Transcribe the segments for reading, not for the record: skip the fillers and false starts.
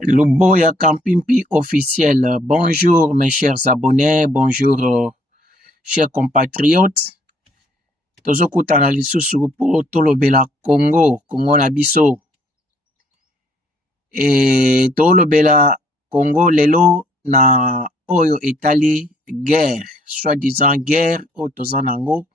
Luboya Campimpi officiel. Bonjour mes chers abonnés, bonjour chers compatriotes. Tozokutana lisusu po tolobela Congo na biso. Et tolobela Congo lelo na oyo etali guerre, soi-disant guerre o tozanango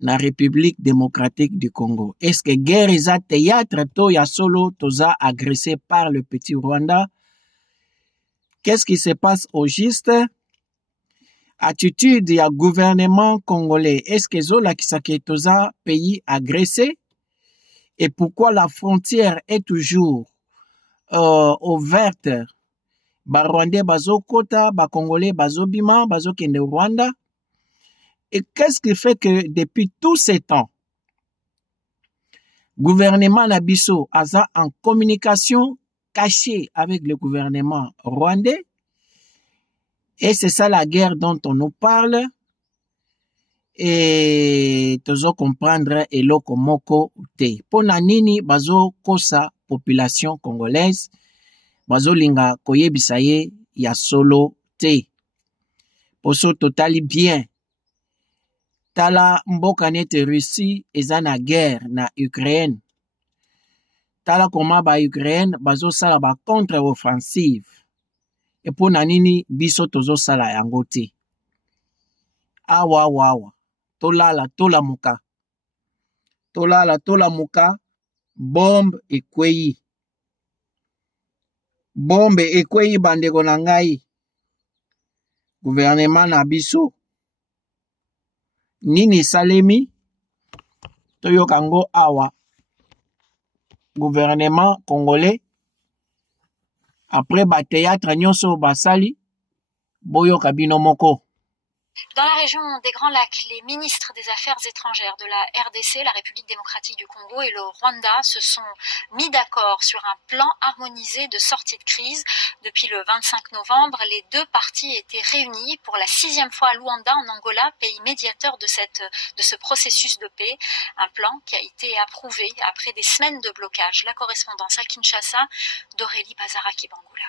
na République démocratique du Congo. Est-ce que guerre est un théâtre to ya solo toza agressé par le petit Rwanda? Qu'est-ce qui se passe au juste? Attitude du gouvernement congolais. Est-ce que zola kisake toza pays agressé? Et pourquoi la frontière est toujours ouverte? Ba Rwandais bazo kota, ba Congolais bazo bima, bazo kende Rwanda. Et qu'est-ce qui fait que depuis tous ces temps, gouvernement Nabiso a en communication cachée avec le gouvernement rwandais? Et c'est ça la guerre dont on nous parle. Et tozo comprendre eloko moko te. Pona nini bazo kosa population congolaise, bazo linga koyebisa ye ya solo te. Poso totali bien. Tala mboka nete Russie eza na guerre na Ukraine. Tala koma ba Ukraine bazo sala ba contre-offensive. Et pona nini biso tozo sala yango te. Awa. Tolala tolamuka. Tolala tolamuka. Bombe ekweyi. Bombe ekweyi bandeko na ngai. Gouvernement na biso. Nini salemi. Toyokango awa. Gouvernement congolais. Après ba théâtre nyonso basali. Boyoka bino moko. Dans la région des Grands Lacs, les ministres des Affaires étrangères de la RDC, la République démocratique du Congo, et le Rwanda se sont mis d'accord sur un plan harmonisé de sortie de crise. Depuis le 25 novembre, les deux parties étaient réunies pour la 6e fois à Luanda, en Angola, pays médiateur de ce processus de paix. Un plan qui a été approuvé après des semaines de blocage. La correspondance à Kinshasa d'Aurélie Bazaraki-Bangoula.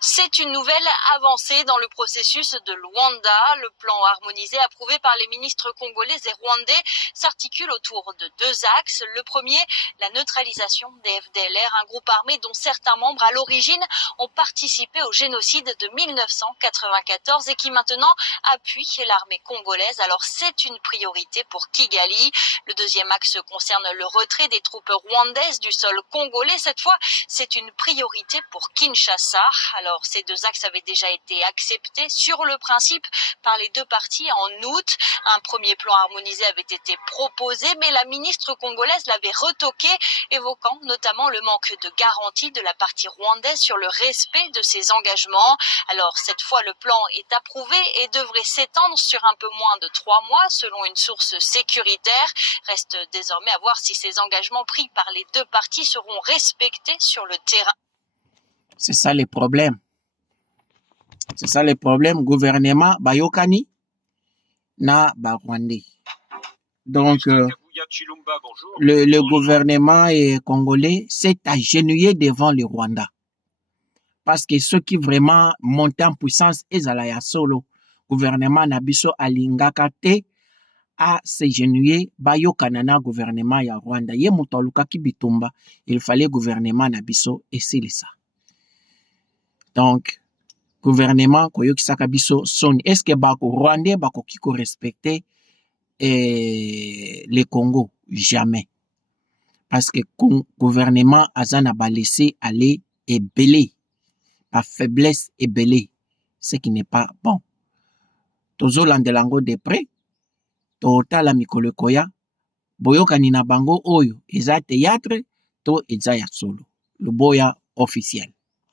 C'est une nouvelle avancée dans le processus de Luanda. Le plan harmonisé approuvé par les ministres congolais et rwandais s'articule autour de deux axes. Le premier, la neutralisation des FDLR, un groupe armé dont certains membres à l'origine ont participé au génocide de 1994 et qui maintenant appuie l'armée congolaise. Alors c'est une priorité pour Kigali. Le deuxième axe concerne le retrait des troupes rwandaises du sol congolais. Cette fois, c'est une priorité pour Kinshasa. Alors, ces deux axes avaient déjà été acceptés sur le principe par les deux parties en août. Un premier plan harmonisé avait été proposé, mais la ministre congolaise l'avait retoqué, évoquant notamment le manque de garantie de la partie rwandaise sur le respect de ses engagements. Alors, cette fois, le plan est approuvé et devrait s'étendre sur un peu moins de 3 mois, selon une source sécuritaire. Reste désormais à voir si ces engagements pris par les deux parties seront respectés sur le terrain. C'est ça le problème. C'est ça le problème. Gouvernement Bayokani na Rwandais. Donc, le gouvernement congolais s'est agenouillé devant le Rwanda. Parce que ceux qui vraiment montent en puissance, ezalaya solo. Gouvernement Nabiso alingaka te à s'agenouiller Bayokana na gouvernement ya Rwanda. Ye mutoluka ki bitumba. Il fallait gouvernement Nabiso et c'est ça. Donc, gouvernement koyokisaka biso son est-ce que bako rwandais bako kiko respecter le Congo? Jamais. Parce que gouvernement azana ba laisser aller et belé par faiblesse et belé, ce qui n'est pas bon. Tozo landelango de près tota la mikolo koya boyokani na bango oyo eza théâtre to eza ya solo. Luboya officiel.